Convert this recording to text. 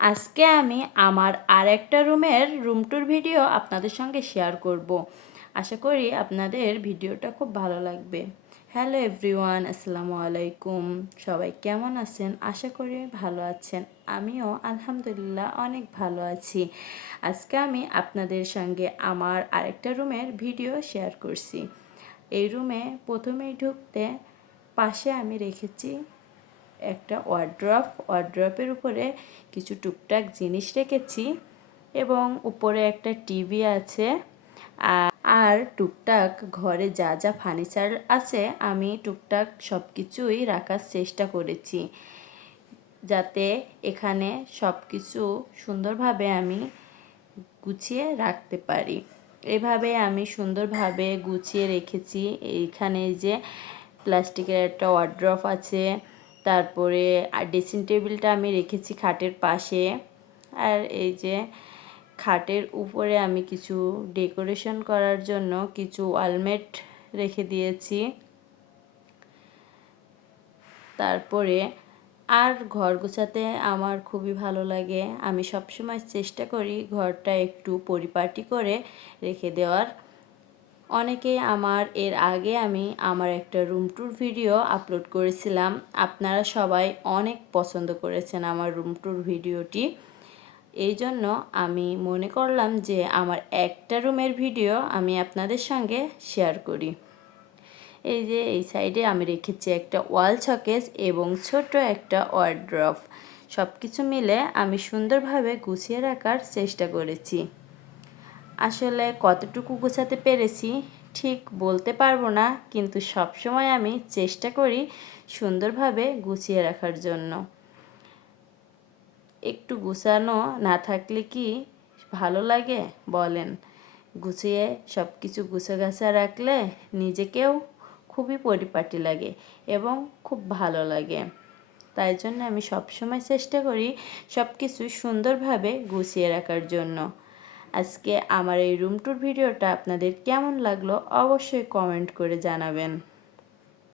আজকে আমি আমার আর একটা রুমের রুম ট্যুর ভিডিও আপনাদের সঙ্গে শেয়ার করব। আশা করি আপনাদের ভিডিওটা খুব ভালো লাগবে। হ্যালো এভরিওয়ান আসসালামু আলাইকুম। সবাই কেমন আছেন? আশা করি ভালো আছেন। আমিও আলহামদুলিল্লাহ অনেক ভালো আছি। আজকে আমি আপনাদের সঙ্গে আমার আরেকটা রুমের ভিডিও শেয়ার করছি। এই রুমে প্রথমেই ঢুকতে পাশে আমি রেখেছি একটা ওয়ার্ড্রপ ওয়ার্ড্রপের উপরে কিছু টুকটাক জিনিস রেখেছি এবং উপরে একটা টিভি আছে। আর টুকটাক ঘরে যা যা ফার্নিচার আছে, আমি টুকটাক সব কিছুই রাখার চেষ্টা করেছি। যাতে এখানে সব কিছু সুন্দরভাবে আমি গুছিয়ে রাখতে পারি। এভাবে আমি সুন্দরভাবে গুছিয়ে রেখেছি। এইখানে যে প্লাস্টিকের একটা ওয়ার্ড্রফ আছে তারপরে আর ড্রেসিং টেবিলটা আমি রেখেছি খাটের পাশে। আর এই যে খাটের উপরে আমি কিছু ডেকোরেশন করার জন্য কিছু ওয়ালমেট রেখে দিয়েছি। তারপরে আর ঘর গোছাতে আমার খুবই ভালো লাগে। আমি সবসময় চেষ্টা করি ঘরটা একটু পরিপাটি করে রেখে দেওয়ার। অনেকে আমার, এর আগে আমি আমার একটা রুম ট্যুর ভিডিও আপলোড করেছিলাম। আপনারা সবাই অনেক পছন্দ করেছেন আমার রুম ট্যুর ভিডিওটি এই জন্য আমি মনে করলাম যে আমার একটা রুমের ভিডিও আমি আপনাদের সঙ্গে শেয়ার করি। এই যে এই সাইডে আমি রেখেছি একটা ওয়াল ছকেস এবং ছোট একটা ওয়ার্ড্রফ সব কিছু মিলে আমি সুন্দরভাবে গুছিয়ে রাখার চেষ্টা করেছি। আসলে কতটুকু গোছাতে পেরেছি ঠিক বলতে পারব না, কিন্তু সবসময় আমি চেষ্টা করি সুন্দরভাবে গুছিয়ে রাখার জন্য। একটু গুছানো না থাকলে কি ভালো লাগে বলেন? গুছিয়ে সব কিছু গুছে গাছা রাখলে নিজেকেও খুবই পরিপাটি লাগে এবং খুব ভালো লাগে। তাই জন্য আমি সবসময় চেষ্টা করি সব কিছু সুন্দরভাবে গুছিয়ে রাখার জন্য। আজকে আমার এই রুম টুর ভিডিওটা আপনাদের কেমন লাগল অবশ্যই কমেন্ট করে জানাবেন।